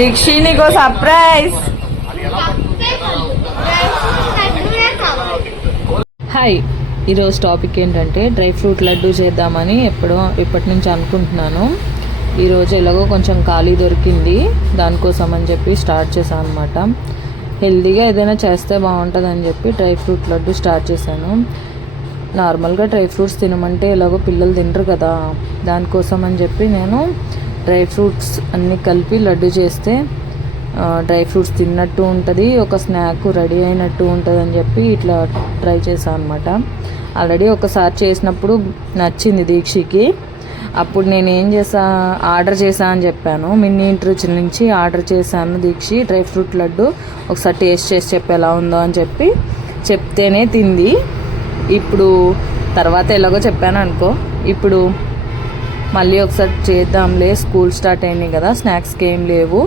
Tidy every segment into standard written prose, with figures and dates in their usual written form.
దీక్షి నీకో surprise. Hi, ఈరోజు topic ఏంటంటే డ్రై ఫ్రూట్ లడ్డు చేద్దామని ఇప్పటి నుంచి అనుకుంటున్నాను. ఈరోజు ఎలాగో కొంచెం ఖాళీ దొరికింది, దానికోసం అని చెప్పి స్టార్ట్ చేశాను అనమాట. హెల్తీగా ఏదైనా చేస్తే బాగుంటుందని చెప్పి డ్రై ఫ్రూట్ లడ్డు స్టార్ట్ చేశాను. నార్మల్గా డ్రై ఫ్రూట్స్ తినమంటే ఎలాగో పిల్లలు తినరు కదా, దానికోసం అని చెప్పి నేను డ్రై ఫ్రూట్స్ అన్నీ కలిపి లడ్డు చేస్తే డ్రై ఫ్రూట్స్ తిన్నట్టు ఉంటుంది, ఒక స్నాక్ రెడీ అయినట్టు ఉంటుంది అని చెప్పి ఇట్లా ట్రై చేశాను అనమాట. ఆల్రెడీ ఒకసారి చేసినప్పుడు నచ్చింది దీక్షకి. అప్పుడు నేను ఏం ఆర్డర్ చేశాను అని చెప్పాను, మినీ ఇంట్రుచి నుంచి ఆర్డర్ చేశాను దీక్షి డ్రై ఫ్రూట్ లడ్డు, ఒకసారి టేస్ట్ చేసి చెప్పి ఎలా ఉందో అని చెప్పి చెప్తేనే తింది. ఇప్పుడు తర్వాత ఎలాగో చెప్పాను అనుకో, ఇప్పుడు మళ్ళీ ఒకసారి చేద్దాంలే, స్కూల్ స్టార్ట్ అయినాయి కదా, స్నాక్స్కి ఏం లేవు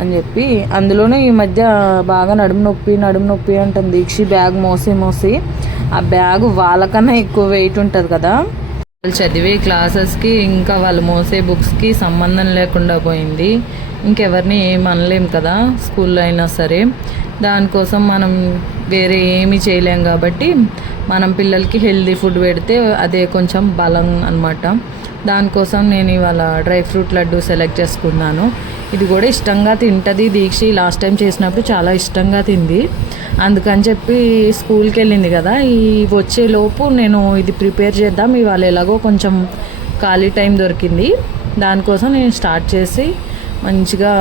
అని చెప్పి. అందులోనే ఈ మధ్య బాగా నడుము నొప్పి అంటుంది దీక్షి. బ్యాగ్ మోసి ఆ బ్యాగ్ వాళ్ళకన్నా ఎక్కువ వెయిట్ ఉంటుంది కదా, వాళ్ళు చదివే క్లాసెస్కి ఇంకా వాళ్ళు మోసే బుక్స్కి సంబంధం లేకుండా పోయింది. ఇంకెవరిని ఏం అనలేం కదా స్కూల్లో అయినా సరే. దానికోసం మనం వేరే ఏమీ చేయలేం కాబట్టి మనం పిల్లలకి హెల్దీ ఫుడ్ పెడితే అదే కొంచెం బలం అన్నమాట. దానికోసం నేను ఇవాళ డ్రై ఫ్రూట్ లడ్డు సెలెక్ట్ చేసుకున్నాను. ఇది కూడా ఇష్టంగా తింటుంది దీక్షి. లాస్ట్ టైం చేసినప్పుడు చాలా ఇష్టంగా తింది, అందుకని చెప్పి స్కూల్కి వెళ్ళింది కదా, ఈ వచ్చేలోపు నేను ఇది ప్రిపేర్ చేద్దాం, ఇవాళ ఎలాగో కొంచెం ఖాళీ టైం దొరికింది, దానికోసం నేను స్టార్ట్ చేసి మంచిగా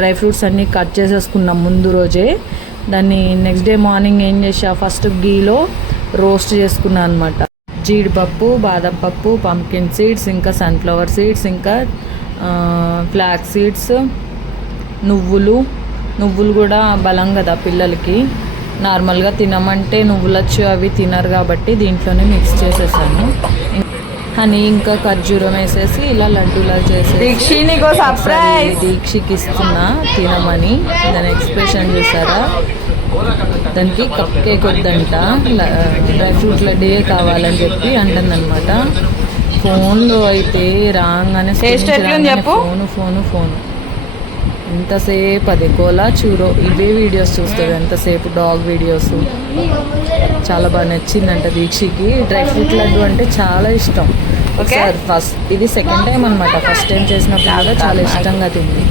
డ్రై ఫ్రూట్స్ అన్నీ కట్ చేసేసుకున్నాం ముందు రోజే. దాన్ని నెక్స్ట్ డే మార్నింగ్ ఏం చేసా, ఫస్ట్ గీలో రోస్ట్ చేసుకున్నాను అనమాట. జీడిపప్పు, బాదం పప్పు, పంకిన్ సీడ్స్, ఇంకా సన్ఫ్లవర్ సీడ్స్, ఇంకా ఫ్లాక్ సీడ్స్, నువ్వులు కూడా బలం కదా పిల్లలకి. నార్మల్గా తినమంటే నువ్వులచ్చు అవి తినరు కాబట్టి దీంట్లోనే మిక్స్ చేసేసాను. హనీ ఇంకా ఖర్జూరం వేసేసి ఇలా లడ్డూలా చేసి దీక్షకి ఇస్తున్నా తినమని. దాని ఎక్స్ప్రెషన్ చూసారా, దానికి కప్ కేక్ వద్దంట, డ్రై ఫ్రూట్ లడ్డే కావాలని చెప్పి అంటుందన్నమాట. ఫోన్లో అయితే రాగానే ఫోను ఎంతసేపు అది కోలా చూరో ఇవే వీడియోస్ చూస్తుంది ఎంతసేపు, డాగ్ వీడియోస్. చాలా బాగా నచ్చిందంట దీక్షకి. డ్రై ఫ్రూట్ లడ్డు అంటే చాలా ఇష్టం. ఒకసారి ఇది సెకండ్ టైం అనమాట, ఫస్ట్ టైం చేసినప్పుడు కూడా చాలా ఇష్టంగా తింది.